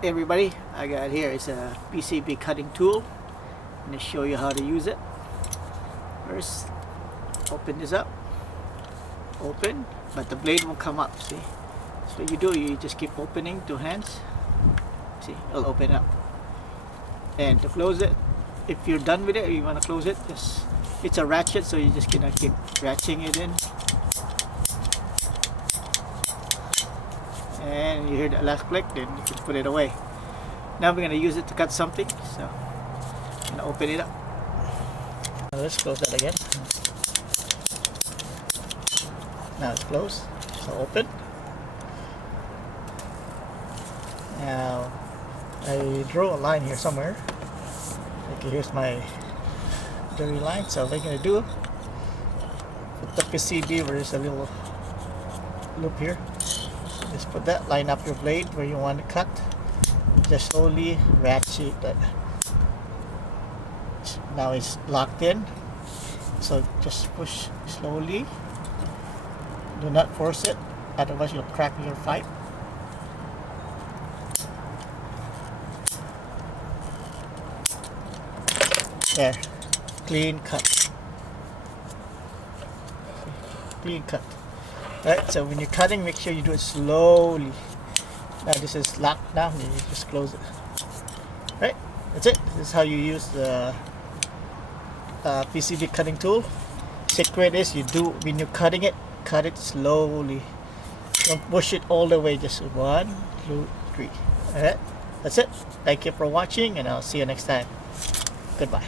Hey everybody, I got here is a PCB cutting tool. I'm going to show you how to use it. First, open this up. Open, but the blade won't come up, see? So you do, you just keep opening two hands. See, it'll open up. And to close it, if you're done with it or you want to close it, just, it's a ratchet, so you're just going to keep ratcheting it in. And you hear that last click, then you can put it away. Now we're going to use it to cut something, so I'm going to open it up. Now let's close that again. Now it's closed, so open. Now I drew a line here somewhere. Okay, here's my dirty line. So what I'm going to do, put the PCB where there's a little loop here. Just put that, line up your blade where you want to cut. Just slowly ratchet that. Now it's locked in. So just push slowly. Do not force it, otherwise you'll crack your pipe. There, clean cut. Clean cut. Right, so when you're cutting, make sure you do it slowly. Now this is locked now, you just close it. Right, that's it. This is how you use the PCB cutting tool. Secret is you do, when you're cutting it, cut it slowly. Don't push it all the way, just 1, 2, 3. Alright, that's it. Thank you for watching, and I'll see you next time. Goodbye.